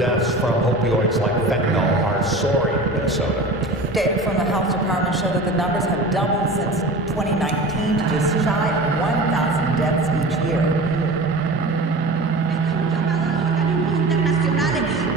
deaths from opioids like fentanyl are soaring in Minnesota. Data from the Health Department show that the numbers have doubled since 2019 to just shy of 1,000 deaths each year.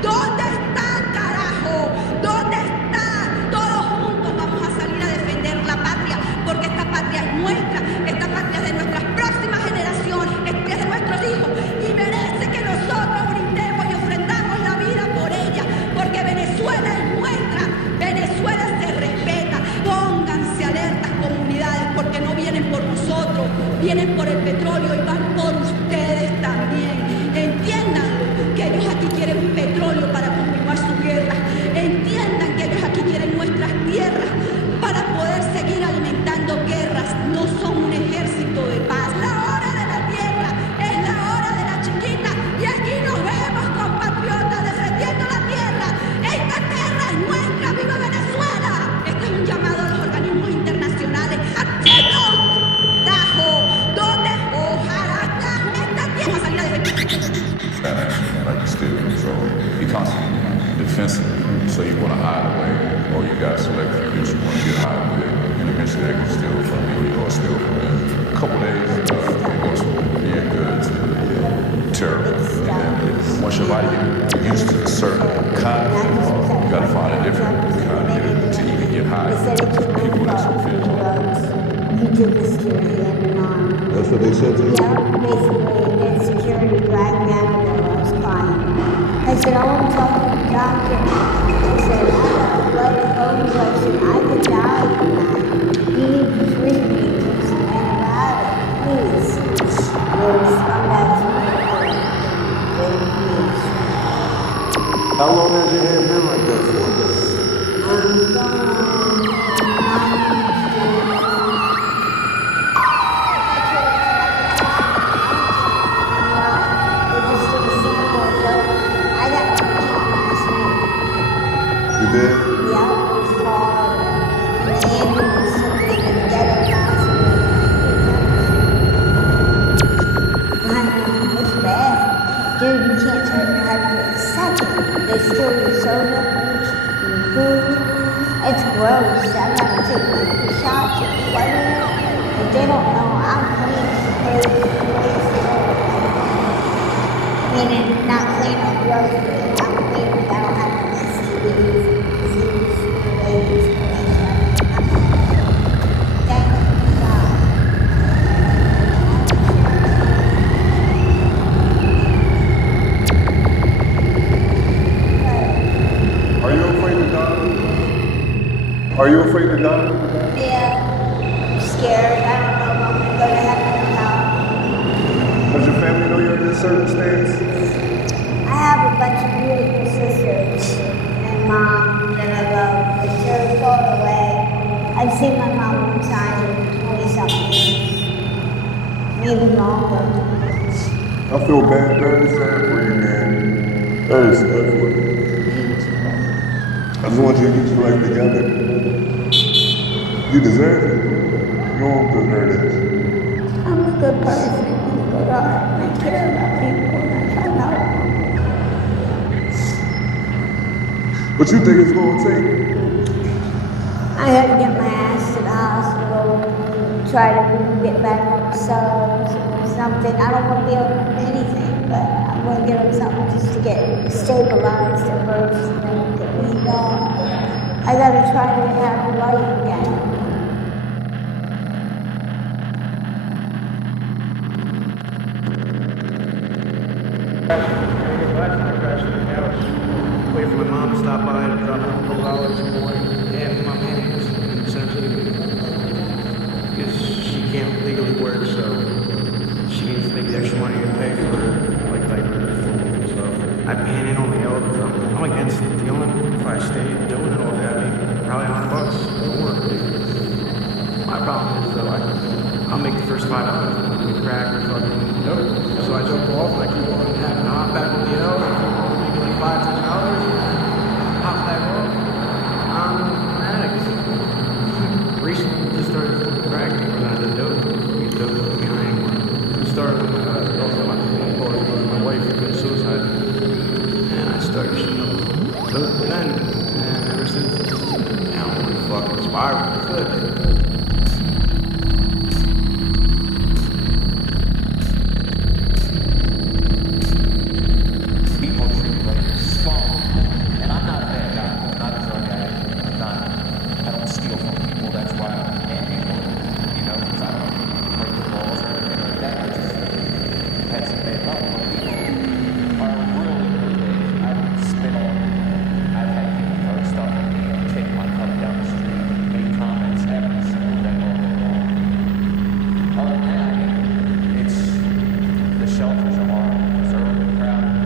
¿Dónde están, carajo? ¿Dónde están? Todos juntos vamos a salir a defender la patria, porque esta patria es nuestra, esta patria es de nuestras próximas generaciones, es de nuestros hijos, y merece que nosotros brindemos y ofrendamos la vida por ella, porque Venezuela es nuestra, Venezuela se respeta. Pónganse alertas, comunidades, porque no vienen por nosotros, vienen por el petróleo y van por ustedes también. Entiéndanlo, que ellos aquí quieren petróleo para continuar su guerra. Entiendan que ellos aquí quieren nuestras tierras para poder seguir alimentando guerras. No son un ejército de paz. La hora de la tierra es la hora de la chiquita. Y aquí nos vemos, compatriotas, defendiendo la tierra. Esta tierra es nuestra. ¡Viva Venezuela! Este es un llamado a los organismos internacionales. ¿Dónde? Ojalá esta tierra salga de like you're still in control. You're constantly defensive, so you want to hide away, or you got selective use, you want to get hide away, and eventually they can steal from you or steal from them. A couple days, it goes from being good to terrible. And then once your body gets used to a certain kind of thing, you got to find a different kind of get to even get high. People that's so feel. He did this to me and on. That's what they said to you? Yeah, basically, and security dragged me out of there. I was crying. I said, I want to talk to the doctor. I said, I got a blood overdose and I could die tonight. You need to treat me with some antibiotics, please. Those scumbags please. How long has your head been like that for? I'm going on 9 months. You did? Yeah, it was hard. And the ambulance took me to the ghetto hospital. I know, it's bad. Dude, you can't turn your head for a second. They steal your soda, your food. It's gross. I gotta take the shots of whatever. But they don't know I'm clean. Meaning not clean on drugs, but I'm clean without having STDs. Are you afraid to die? Yeah, I'm scared. I don't know if I'm going to heaven or not. Does your family know you're in this circumstance? I have a bunch of beautiful sisters and mom that I love, but they're far away. I've seen my mom one time in 20-something years, maybe longer. I feel bad, very sad for you, man. Very sad for you. I just want you to get your life together. You deserve it. You don't deserve it. I'm a good person, but I care about people and I know. What you think it's going to take? I gotta get my ass to the hospital, try to get back on subs or something. I don't want to be able to do anything, but I'm going to get them something just to get stabilized at first and then get weaned off. I gotta try to have a life again. I crashed in the couch. Wait for my mom to stop by and drop off $2 in the morning. And my parents, essentially, because she can't legally work, so she needs to make the extra money to pay for like diapers and stuff. I pan on the elders. I'm against dealing. If I stay doing it all day, I'd make probably $100 don't work. My problem is though, I'll make the first $5 with crack or fucking dope. So I jump off and I keep on having hop back on the L, maybe like $5-10, hop back off. I'm an addict. Recently just started smoking crack when I did dope. We dope behind one. We started with my girlfriend, my wife, who committed suicide. And I started But then, and ever since, it's just been downward fucking spiral. Good. People treat me like a scum. And I'm not a bad guy. I'm not a drug addict. I don't steal from people. That's why I'm panhandling. You know, because I don't break the laws or anything like that. I just had some bad luck. But people are really, really bad. I don't spit on them. I've had people throw stuff at me and kick my cup down the street, make comments every single day all day long. Other than that, I mean, it's the shelters are reserved and crowded.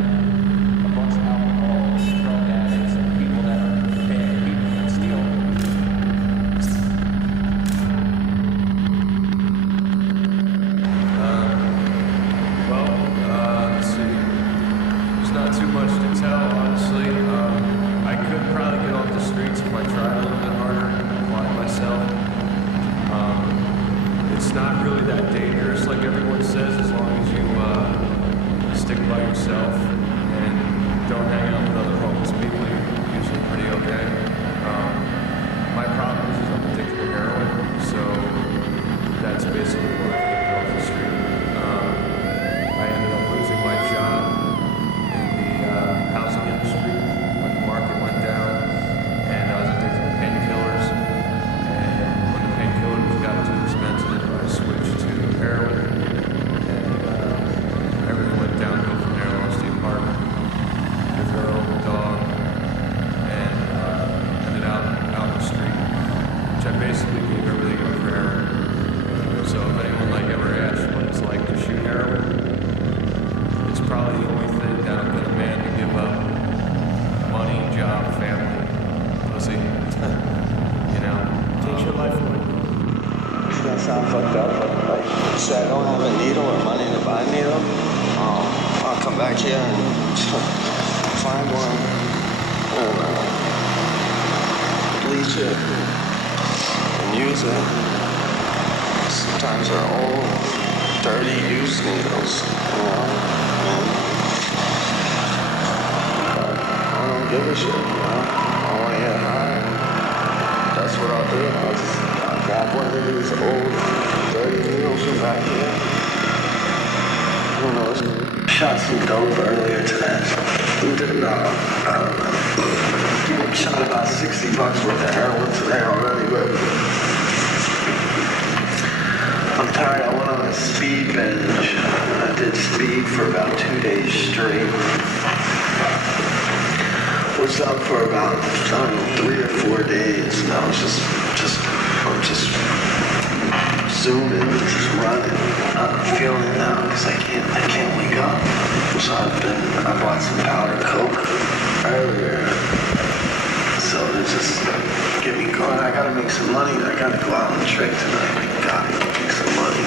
A bunch of alcoholics, drug addicts, and people that are bad people that steal. Let's see. There's not too much to tell, honestly. I could probably get off the streets if I tried a little bit harder and applied myself. It's not really that dangerous, like everyone says, as long as you stick by yourself and don't hang out with other homeless people. You're usually pretty okay. My problem is I'm addicted to heroin, so that's basically what I get off the street. I ended up losing my job in the housing industry when the market went down, and I was addicted to painkillers. And when the painkillers got too expensive, I switched to heroin, and everything went downhill from there. I lost the apartment, the girl, the dog, and ended out in the street, which I basically gave everything up for heroin. So if anyone ever asks what it's like to shoot heroin, it's probably the only thing that'll get a man to give up money, job, family, pussy. You know? Takes your life away. It's gonna sound fucked up, but like, say I don't have a needle or money to buy a needle, I'll come back here and find one and bleach it and use it. Sometimes they're old, dirty, used needles, you know? And I don't give a shit, you know? I wanna get high, that's what I'll do. I'll grab one of these old, dirty needles from back here. Who knows? Shot some dope earlier today. Shot about $60 worth of heroin today already, but I'm tired. I went on a speed binge. I did speed for about 2 days straight. Was up for about, 3 or 4 days. And I was just zooming, just running. I'm feeling it now because I can't wake up. So I bought some powdered coke earlier. So to just get me going, I gotta make some money. I gotta go out and trick tonight. I gotta make some money.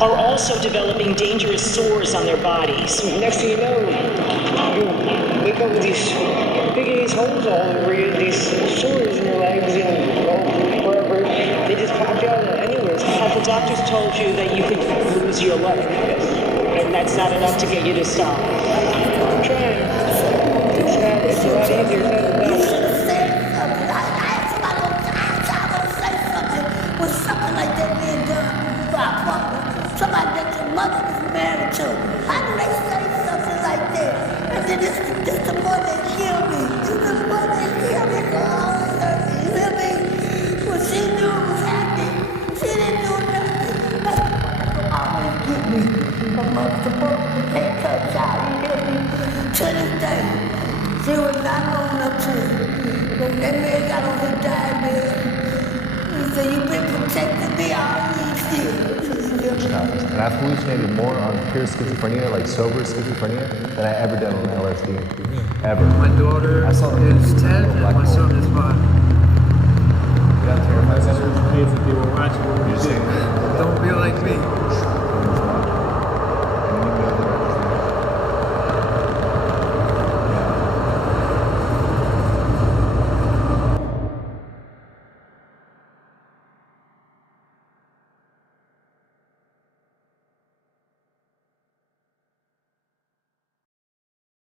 Are also developing dangerous sores on their bodies. Next thing you know, you wake up with these big ass holes all over you, these sores in your legs and wherever. They just popped out anywhere. Have the doctors told you that you could lose your leg? And that's not enough to get you to stop? I'm trying. It's a lot easier said than done. You should have said something. I asked somebody all the time to say something when something like that being done by a partner. Somebody that your mother is married to. How do they say something like that? And then this the one that killed me. This is the one that killed me for all the service. You hear me? When she knew it was happening, she didn't do nothing. That's what always get me. My mother's supposed to take her child. You hear me? To this day. She was not going up to it. When that man got on his diet, he said, you've been protecting me all these years. And I've hallucinated more on pure schizophrenia, like sober schizophrenia, than I ever did on LSD. Ever. My daughter is 10 and my son is 5. Yeah, terrified. If they were watching what we did.